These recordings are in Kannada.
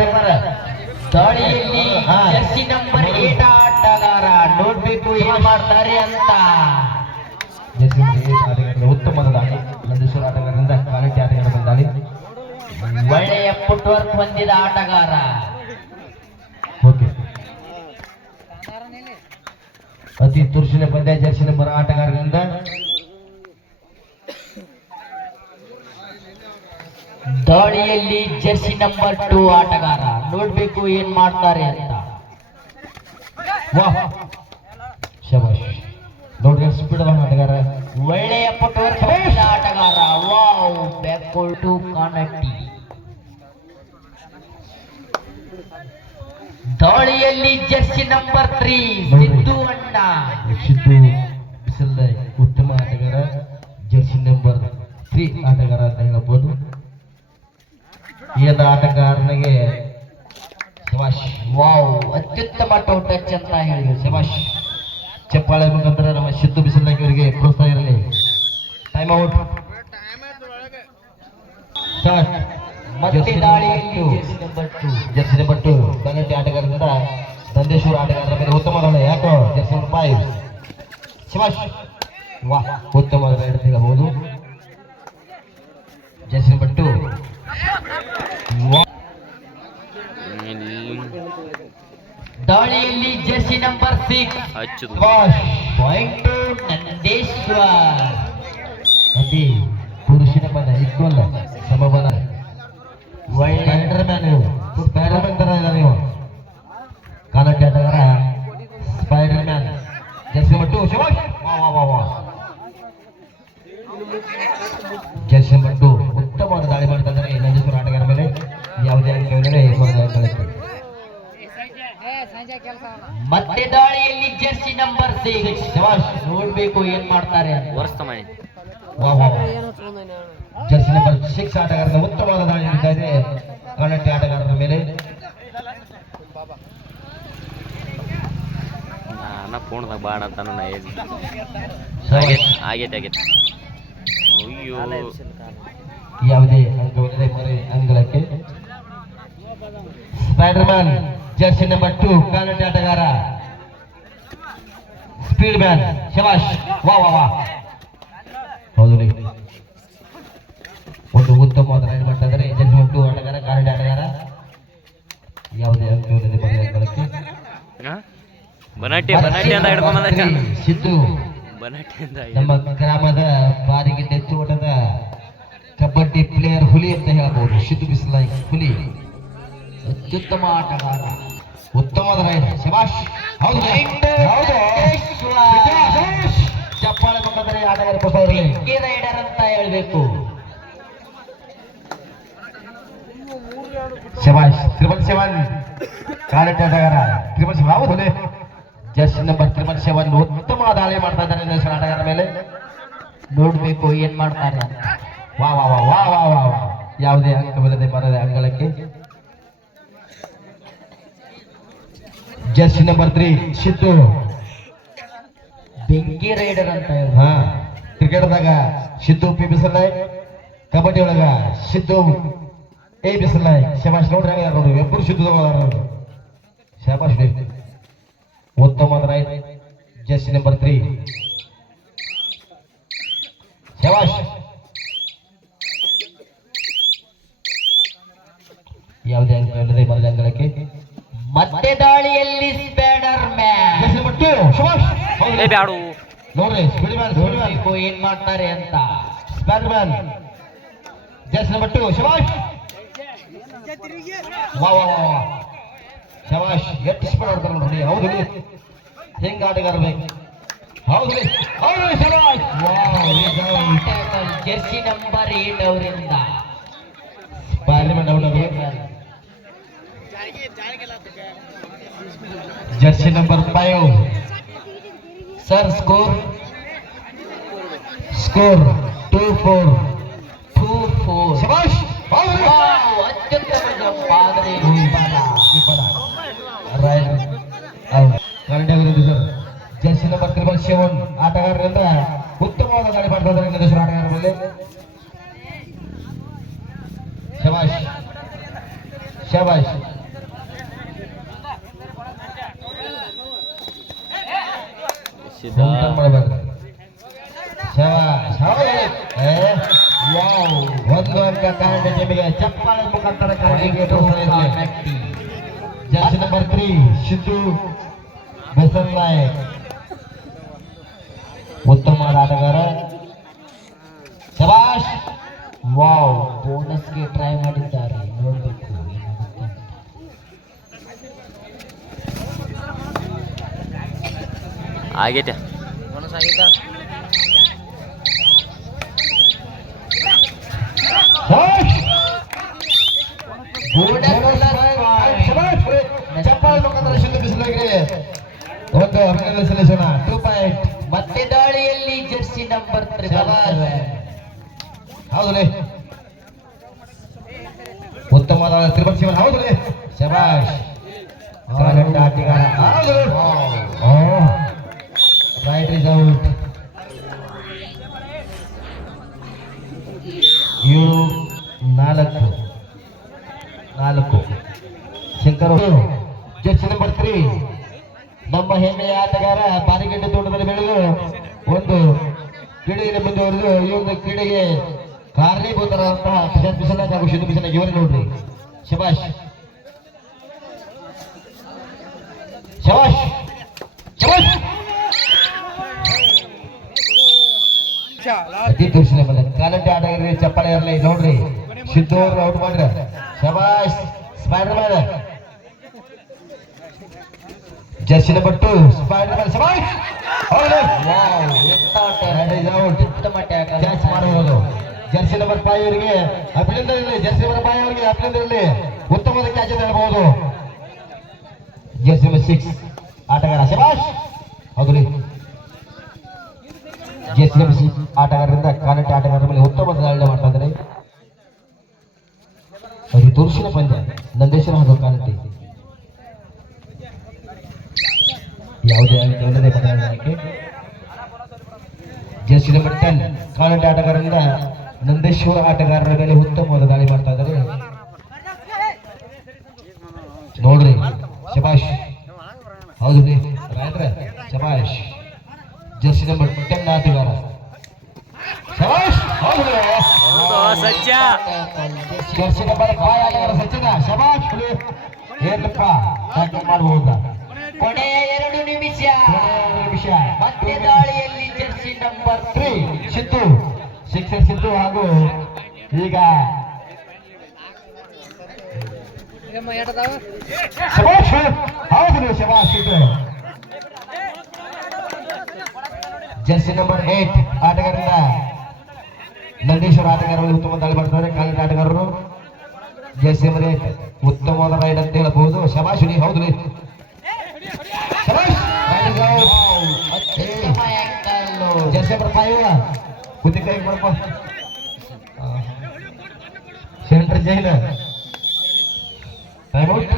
ನಿಮ್ಮರ ದಾಳಿಯಲ್ಲಿ ಎಸ್ಸಿ ಜರ್ಸಿ ನಂಬರ್ ಏಟ ಆಟಗಾರ ನೋಡ್ಬೇಕು ಏನ್ ಮಾಡ್ತಾರೆ ಅಂತ. ಉತ್ತಮ ದಾಳಿ. ನಂದೇಶ್ವರ ಆಟಗಾರರಿಂದ ಕ್ವಾಲಿಟಿ ಆಟಗಾರ ಬಂದಾಳಿ. ಒಳ್ಳೆಯ ಫುಟ್ವರ್ಕ್ ಹೊಂದಿದ ಆಟಗಾರ. ಓಕೆ. ಅತಿ ತುರ್ಷಿನ ಪಂದ್ಯ ಜರ್ಸಿ ನಂಬರ್ ಆಟಗಾರರಿಂದ ದಾಳಿಯಲ್ಲಿ ಜರ್ಸಿ ನಂಬರ್ ಟೂ ಆಟಗಾರ. ನೋಡ್ಬೇಕು ಏನ್ ಮಾಡ್ತಾರೆ ಅಂತ. ವಾಹ್ ಶಬಾಷ್. ನೋಡ್ರಿ ಸ್ಪೀಡ್ ಆಟಗಾರ. ಒಳ್ಳೆಯ ಫುಟ್ ವರ್ಕ್ ಆಟಗಾರ. ವಾವ್ ಬ್ಯಾಕ್ವರ್ಡ್ ಟು ಕಾನಟ್ಟಿ ದಾಳಿಯಲ್ಲಿ ಜರ್ಸಿ ನಂಬರ್ ತ್ರೀ ಸಿದ್ದು ಅಣ್ಣ. ಸಿದ್ದು ಬಿಸಲ್ದ ಉತ್ತಮ ಆಟಗಾರ. ಜೆರ್ಸಿ ನಂಬರ್ ತ್ರೀ ಆಟಗಾರ ಅಂತ ಹೇಳಬಹುದು ಎಲ್ಲ ಆಟಗಾರನಿಗೆ ಶಬಾಷ್ ವಾವ್ ಅತ್ಯುತ್ತಮ ಟೌ ಟಚ್ ಅಂತ ಹೇಳಿದ್ರು ಶಬಾಷ್ ಚಪ್ಪಾಳೆ ಮುಖಾಂತರ ನಮ್ಮ ಸಿದ್ದು ಬಿಸಿಲಾಗಿ ಅವರಿಗೆ ಪ್ರೋತ್ಸಾಹ ಇರಲಿ. ಟೈಮ್ ಔಟ್ ಸ್ಟಾರ್ಟ್ ಮತ್ತೆ ದಾಳಿಯಲ್ಲಿ ಜರ್ಸಿ ನಂಬರ್ ಟೂ ಕನ್ನಡಿ ಆಟಗಾರರಿಂದ ನಂದೇಶ್ವರ ಆಟಗಾರರ ಮೇಲೆ ಉತ್ತಮ ದಾಳಿ ಯಾಕೋ? ಜರ್ಸಿ ನಂಬರ್ ಫೈವ್ ಶಭಾಷ್ ವಾಹ್ ಉತ್ತಮವಾದ ರೈಡ್ ಸಿಗಬಹುದು ಜರ್ಸಿ ನಂಬರ್ ಟು ದಾಳಿಯಲ್ಲಿ jersey number six. Point Nandeshwar. ಅತಿ ಪುರುಷನ ಮನ ಇಕ್ವಲ್ ಸಮಬಲ. ಸ್ಪೈಡರ್ ಮ್ಯಾನ್ ನೀವು ಸ್ಪೈಡರ್ ಮ್ಯಾನ್ ತರ ನೀವು ಕನ್ನಡಿ ಆಟಗಾರ ಸ್ಪೈಡರ್ ಮ್ಯಾನ್ ಜೆರ್ಸಿ ಮಟ್ಟು ಶಿವಾಶ್ ವಾ ವಾ ವಾ ವಾ. ಮತ್ತೆ ದಾಳಿಯಲ್ಲಿ ಜರ್ಸಿ ನಂಬರ್ ಸಿಕ್ಸ್ ಶಿವಾಶ್ ನೋಡ್ಬೇಕು ಏನ್ ಮಾಡ್ತಾರೆ. ಜರ್ಸಿ ನಂಬರ್ ಸಿಕ್ಸ್ ಆಟಗಾರರ ಉತ್ತಮವಾದ ದಾಳಿ ನಡೀತಾ ಇದೆ. ಕನ್ನಡಿ ಆಟಗಾರರ ಮೇಲೆ. ನಾನು ಫೋನ್ದಾಗ ಬಾಣ ಅಂತ ನಾನು ಹೇಳಿ ಆಗೈತೆ ಆಗೈತೆ ಅಯ್ಯೋ. ಯಾವುದೇ ಅಂಕವಿಲ್ಲದೆ ಮರೆ ಅಂಗಳಕ್ಕೆ. Spider Man jersey number two Kannada ಆಟಗಾರ. ಸ್ಪೀಡ್ ಮ್ಯಾನ್ ಶಬಾಷ್ ವಾ ವಾ ವಾ. ಹೌದು ರೀ. ಒಂದು ಉತ್ತಮವಾದ ರೈಡ್ ಮಾಡ್ತಾ ಇದ್ದಾರೆ ಜರ್ಸಿ ನಂಬರ್ ಟು ಆಟಗಾರ ಕನ್ನಡ ಆಟಗಾರ. ಯಾವುದೇ ಮರೆ ಹಾ? ಬನಾಟಿ ಬನಾಟಿ ಅಂತ ಹಿಡ್ಕೊಂಬಂದ ಸಿದ್ದು. ಬನಾಟಿ ಅಂತ ನಮ್ಮ ಗ್ರಾಮದ ಬಾರಿಗೆ ನೆಚ್ಚೋಟದ ಕಬಡ್ಡಿ ಪ್ಲೇಯರ್ ಹುಲಿ ಅಂತ ಹೇಳಬಹುದು. ಸಿದ್ದು ಬಿಸಿಲಾಗಿ ಹುಲಿ. ಅತ್ಯುತ್ತಮ ಆಟಗಾರ. ಉತ್ತಮವಾದ ರೈತ ಶಬಾಷ್ ಹೌದು ಹೌದು. ಚಪ್ಪಾಳೆ ಈ ಆಟಗಾರ ಕೊಟ್ಟವರಿಗೆ ರೈಡರ್ ಅಂತ ಹೇಳಬೇಕು. ಶಬಾಷ್ ತ್ರಿಬಲ್ ಸೆವೆನ್. ಕಾಲೆಟ್ ಆಟಗಾರ ತ್ರಿಬಲ್ ಸೆವೆನ್. ಹೌದು ಜಸ್ಟ್ ನಂಬರ್ ತ್ರಿಬಲ್ ಸೆವೆನ್. ಉತ್ತಮ ದಾಳಿ ಮಾಡ್ತಾ ಇದ್ದಾರೆ ಆಟಗಾರ ಮೇಲೆ. ನೋಡ್ಬೇಕು ಏನ್ ಮಾಡ್ತಾರೆ. ವಾ ವಾ ವಾ ವಾ ವಾ ವಾ ವಾ ಯಾವುದೇ ಅಂಕವಿಲ್ಲದೆ ಮರದ ಅಂಗಳಕ್ಕೆ. ಜರ್ಸಿ ನಂಬರ್ ತ್ರೀ ಸಿದ್ದು ಬೆಂಕಿ ರೈಡರ್ ಅಂತ ಹಾ ಕ್ರಿಕೆಟ್ದಾಗ ಸಿದ್ದು ಪಿ ಬಿಸಲಾಯ್ ಕಬಡ್ಡಿ ಒಳಗ ಸಿದ್ದು ಎ ಬಿಸಲಾಯ್. ಶಬಾಷ್ ನೋಡ್ರಿ ಯಾರು ನೋಡ್ರಿ ಇಬ್ಬರು ಸಿದ್ದು ನೋಡ್ರಿ ಶಬಾಷ್ ರೀ ಉತ್ತಮವಾದ ರೈಟ್ ಜರ್ಸಿ ನಂಬರ್ ತ್ರೀ ಶಬಾಷ್. ಯಾವುದೇ ಅಂಕ ಇಲ್ಲದೆ ಮರದ ಅಂಗಳಕ್ಕೆ. ಮತ್ತೆ ದಾಳಿಯಲ್ಲಿ Spider Man jersey number two ಶಬಾಷ್ ಏ ಬ್ಯಾಡು. ನೋಡ್ರಿ ಸ್ಪೀಡ್ ಮ್ಯಾನ್ ಸ್ಪೀಡ್ ಮ್ಯಾನ್ ನೋಡ್ಬೇಕು ಏನ್ ಮಾಡ್ತಾರೆ ಅಂತ. Spider Man just number two ಶಬಾಷ್ ವಾ ವಾ ವಾ ವಾ. ಶಬಾಷ್ ಎಷ್ಟು ಸ್ಪೀಡ್ ಆಡ್ತಾರೆ ನೋಡ್ರಿ. ಹೌದು ರೀ ಹೆಂಗ ಆಟಗಾರ ಬೇಕು ಹೌದು ರೀ ಹೌದು ರೀ ಶಬಾಷ್ ವಾವ್ ಜರ್ಸಿ ನಂಬರ್ ಏಟ್ ಅವರಿಂದ. Spider Man out jersey number five sir score score two four two four ಶಬಾಷ್ ಹೌದು ರೀ ಅತ್ಯುತ್ತಮ ಜಂಪ್ ಆದರೆ ವಿಫಲ. Kannada sir jersey number triple seven ಆಟಗಾರರಿಂದ ಉತ್ತಮವಾದ ದಾಳಿ ಮಾಡ್ತಾ ಇದ್ದಾರೆ ಇಂಗ್ಲಿಷ್ ಆಟಗಾರರ ಮೇಲೆ ಶಬಾಷ್ ಶಬಾಷ್ ಸಿದ್ಧ ಊಟ ಮಾಡಬೇಕು ಶಬಾಷ್ ಹೌದು. ಏ, ವಾವ್. ಒಂದು ಅಂಕ ಕನ್ನಡ ಟೀಮಿಗೆ ಚಪ್ಪಾಳೆ ಮುಖಾಂತರ ಕನ್ನಡಿಗೆ ಕಟ್ಟಿ ಜರ್ಸಿ ನಂಬರ್ ತ್ರೀ ಸಿದ್ದು ಬೆಸನ್ ನಾಯಕ್ ಉತ್ತಮ ಆಟಗಾರ ಶಬಾಷ್ ವಾವ್ ಬೋನಸ್ಗೆ ಟ್ರೈ ಮಾಡಿದ್ದಾರೆ ನೋಡ್ಬೇಕು ಏನಾಗುತ್ತೆ ಅಂತ. ಆಗೈತೆ. ಒಂದು ಅಭಿನಂದನೆ ಸಲ್ಲಿಸೋಣ. ಟೂ ಪಾಯಿಂಟ್ ಮತ್ತೆ ದಾಳಿಯಲ್ಲಿ ಜರ್ಸಿ ನಂಬರ್. ಹೌದಲೇ ಉತ್ತಮವಾದ ತ್ರಿಪಕ್ಷ ಹೌದಲೇ ಶಬಾಷ್. ಹೌದು ಆಟಗಾರ ಬಾರಿಗೆಡ್ಡೆ ತೋಟದಲ್ಲಿ ಬೆಳೆದು ಒಂದು ಕ್ರೀಡೆಯಲ್ಲಿ ಮುಂದುವರೆದು ಈ ಒಂದು ಕ್ರೀಡೆಗೆ ಕಾರಣೀಭೂತರಾದಂತಹ ಪ್ರಶಾಂತ್ ಪಿಸನ್ ಹಾಗೂ ಶಿಂದು ಬಿಸನಾಥ್ ಇವರೇ ನೋಡ್ರಿ. ಶಬಾಷ್ ಶಬಾಷ್ ಕಾಲಂಟಿ ಆಟಗಾರರಿಗೆ ಚಪ್ಪಾಳೆ ಇರಲಿ ನೋಡ್ರಿ. ಸಿದ್ದು ಅವ್ರು ಔಟ್ ಮಾಡ್ರಿ ಶಬಾಷ್ Spider Man jersey number two Spider Man ಶಬಾಷ್ ಹೌದು ವಾವ್ ಎಂತ ಆಟ That is out. ಉತ್ತಮ ಟ್ಯಾಗ್ ಕ್ಯಾಚ್ ಮಾಡಬಹುದು. ಜರ್ಸಿ ನಂಬರ್ ಫೈವ್ ಅವರಿಗೆ ಅಭಿನಂದನೆ ಇರಲಿ, ಜರ್ಸಿ ನಂಬರ್ ಫೈವ್ ಅವರಿಗೆ ಅಭಿನಂದನೆ ಇರಲಿ. ಉತ್ತಮವಾದ ಕ್ಯಾಚ್ ಅಂತ ಹೇಳ್ಬಹುದು. ಜರ್ಸಿ ಸಿಕ್ಸ್ ಆಟಗಾರ ಶಭಾಷ್ ಹೌದು ರೀ. ಜರ್ಸಿ ನಂಬರ್ ಸಿಕ್ಸ್ ಆಟಗಾರರಿಂದ ಕಾನಟ್ಟಿ ಆಟಗಾರರ ಮೇಲೆ ಉತ್ತಮ ದಾಳಿ ಮಾಡ್ತಾ ಇದ್ದಾರೆ. ಅದು ತುರುಸಿನ ಪಂದ್ಯ. ನಂದೇಶ್ವರ ಹಾಗೂ ಕಾಲಂಟಿ ಯಾವುದೇ ಇಲ್ಲದೆ ಬದಲಾವಣೆ ಜರ್ಸಿ ನಂಬರ್ ಟೆನ್ ಕಾಲಂಟಿ ಆಟಗಾರರಿಂದ ನಂದೇಶ್ವರ ಆಟಗಾರರ ಮೇಲೆ ಉತ್ತಮವಾದ ದಾಳಿ ಮಾಡ್ತಾ ಇದ್ದಾರೆ. ನೋಡ್ರಿ ಶಬಾಷ್. ಹೌದು ರೀ ರಾಯದ್ರೆ ಶಬಾಷ್. ಜರ್ಸಿ ನಂಬರ್ ಟೆನ್ ಆಟಗಾರ. ಶಬಾಷ್ ಹೌದು ರೀ. ಹೌದು ಸಜ್ಜ. ಜರ್ಸಿ ನಂಬರ್ ಫೈವ್ ಆಟಗಾರ ಸಚಿನ ಶಬಾಷ್ ಹುಲಿ. ಏನಪ್ಪ ಟ್ಯಾಕಲ್ ಮಾಡಬಹುದಾ ಕೊನೆಯ ಎರಡು ನಿಮಿಷ. ನಿಮಿಷ. ಮತ್ತೆ ದಾಳಿಯಲ್ಲಿ ಜರ್ಸಿ ನಂಬರ್ ತ್ರೀ ಸಿದ್ದು ಶಿಕ್ಷಕ ಸಿದ್ದು ಹಾಗೂ ಈಗ ಹೌದು ಶಬಾಷ್ ಸಿದ್ದು ಜರ್ಸಿ ನಂಬರ್ ಏಟ್ ಆಟಗಾರರಿಂದ ನಂದೀಶ್ವರ ಆಟಗಾರರು ಉತ್ತಮ ದಾಳಿ ಮಾಡ್ತಾರೆ ಕಾಲಿನ ಆಟಗಾರರು. ಜರ್ಸಿ ನಂಬರ್ ಏಟ್ ಉತ್ತಮವಾದ ರೈಡ್ ಅಂತ ಹೇಳಬಹುದು. ಹೌದು ಹೌದು. ರೀ. ಶಬಾಷ್ Right is out. ಅತ್ಯುತ್ತಮ ಆಂಗಲ್ ಜರ್ಸಿ ನಂಬರ್ ಫೈವ್ ಕುದ್ದಿ ಕೈ ಮಾಡ್ಪ centre jail time out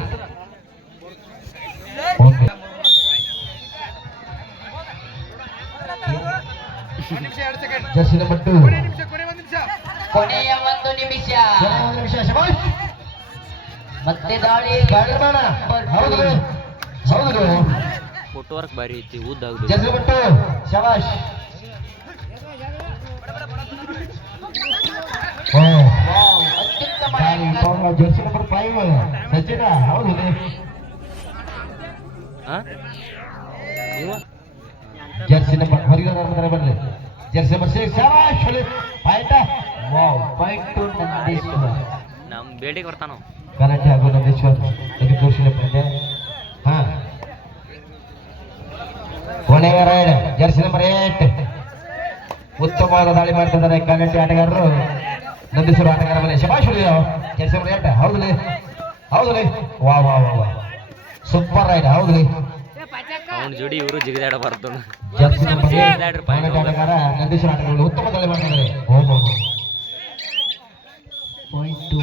okay jersey number two ಕೊನೆಯ ಒಂದು ನಿಮಿಷ ನಿಮಿಷ ಶಬಾಷ್ ಮತ್ತೆ ದಾಳಿ ಬೇಡ ಹೌದು ರೀ. ಹೌದು ವರ್ಕ್ ಬಾರಿ ಐತಿ ಉದ್ದ ಆಗ್ಬೇಕು. ಜರ್ಸಿ ನಂಬರ್ ಫೈವ್ ಸಚಿನ ಹೌದು ಜರ್ಸಿ ನಂಬರ್ ಹೊರಗಿನ ಬರ್ಲಿ ಜರ್ಸಿ ನಂಬರ್ ಸಿಕ್ಸ್ ಹುಲಿ. Point? Wow point two Nandishwara. ನಮ್ ಬೇಡಿಗೆ ಬರ್ತಾನೋ. ಕರೆಕ್ಟ್ ಆಗೋ ನಂದೇಶ್ವರ್. ಇದು ತೋರಿಸಿದ ಪಂದ್ಯ ಕೊನೆಗೆ ರೈಡ್ ಜರ್ಸಿ ನಂಬರ್ ಏಟ್ ಉತ್ತಮವಾದ ದಾಳಿ ಮಾಡ್ತಿದ್ದಾರೆ ಕಾನೆಟ್ಟಿ ಆಟಗಾರರು. ನಂದಿಸಿರುವ ಆಟಗಾರ ಮೇಲೆ ಶಭಾಷ್ ಜರ್ಸಿ ನಂಬರ್ ಏಟ್ ಹೌದ್ಲಿ ಹೌದ್ಲಿ ವಾ ವಾ ವಾ ವಾ. ಸೂಪರ್ ರೈಡ್ ಹೌದ್ಲಿ ಅವನ ಜೋಡಿ ಇವರು ಜಿಗಿದಾಡಬಾರ್ದು. ಆಟಗಾರ ನಂದೀಶ್ವರ ಆಟಗಾರರು ಉತ್ತಮ ದಾಳಿ ಮಾಡ್ತಿದ್ದಾರೆ. ಹೋಗೋ ಪಾಯಿಂಟ್ ಟು